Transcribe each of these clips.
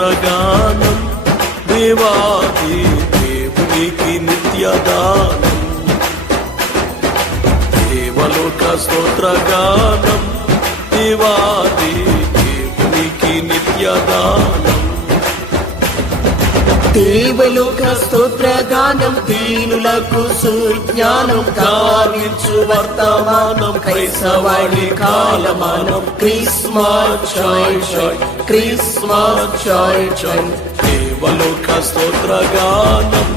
స్తోత్రగానం దేవాది దేవునికి నిత్యదానం దేవలోక స్తోత్రగానం దేవాది దేవునికి నిత్యదానం దేవలోక స్తోత్రగానం దీనులకు సుజ్ఞానం కావించు వర్తమానం క్రైస్తవాడి కాలమానం Christmas joy joy Christmas joy joy దేవలోక స్తోత్రగానం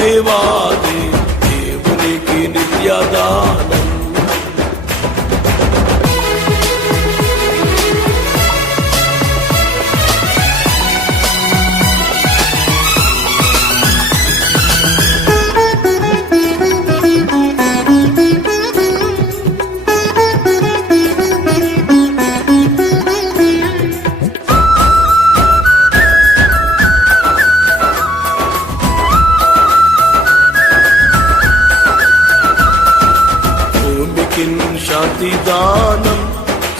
దేవాది దేవునికి నిత్యదానం శాంతిదానం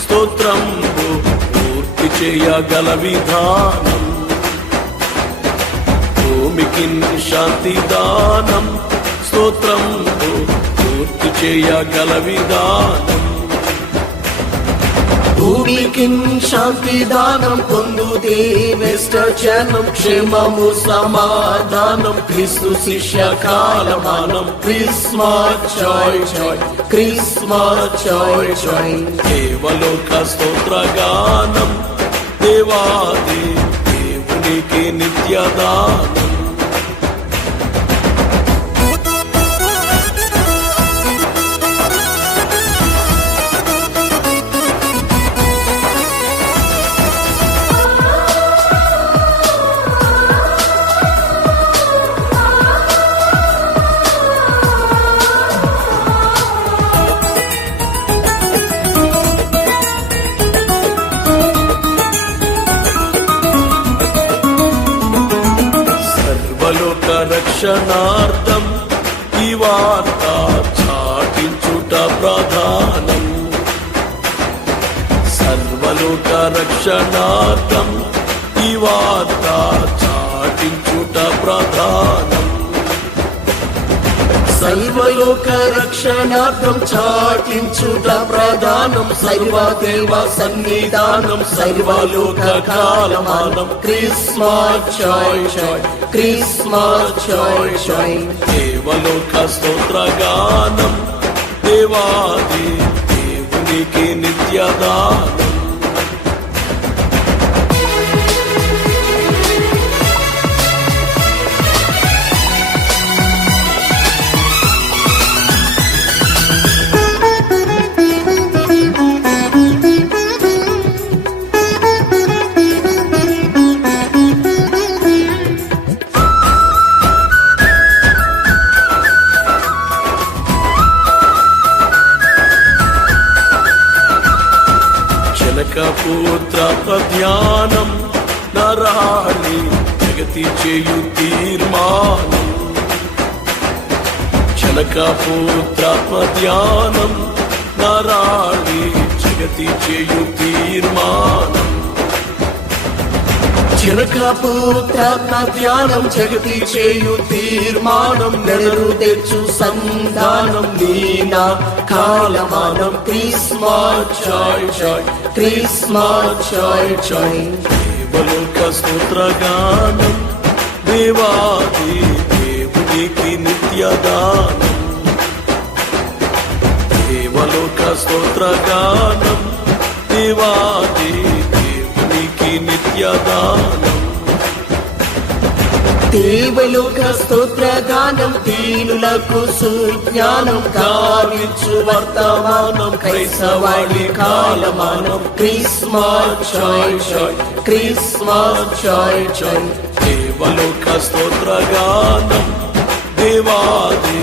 స్తోత్రంబు పూర్తి చేయగల విధానం భూమికి శాంతిదానం స్తోత్రంబు పూర్తి చేయగల విధానం భూమికి శాంతిదానం పొందుతే వెస్టర్జనం క్షేమము సమాధానం క్రీస్తు శిష్య కాలమానం Christmas joy joy Christmas joy joy దేవలోక స్తోత్రగానం దేవాది దేవునికి నిత్యదానం రక్షణార్థం ఈ వార్త చాటించుట ప్రధానం సర్వలోక రక్షణార్థం ఈ వార్త చాటించుట ప్రధానం సర్వలోక రక్షణార్థం చాటించుట ప్రధానం సర్వదేవ సన్నిధానం సర్వలోక కాలమానం Christmas joy joy Christmas joy joy దేవలోక స్తోత్రగానం దేవాది దేవునికి నిత్యదానం పుత్ర ధ్యానం నరాలి జగతి చేయు తీర్మానం చలక పుత్ర ధ్యానం నరాలి జగతి చేయు తీర్మానం చిరకపుత్ర ధ్యానం జగతి చేయు తీర్మానం నెరరు తెచ్చు సంధానం నీనా కాలమానం Christmas joy joy Christmas joy joy దేవలోక స్తోత్రగానం దేవాది దేవునికి నిత్యదానం దేవలోక స్తోత్రగానం దేవాది దేవునికి నిత్యదానం దేవలోక స్తోత్రగానం దీనులకు సుజ్ఞానం కావించు వర్తమానం క్రైస్తవాడి కాలమానం Christmas joy joy Christmas joy joy దేవలోక స్తోత్రగానం దేవాది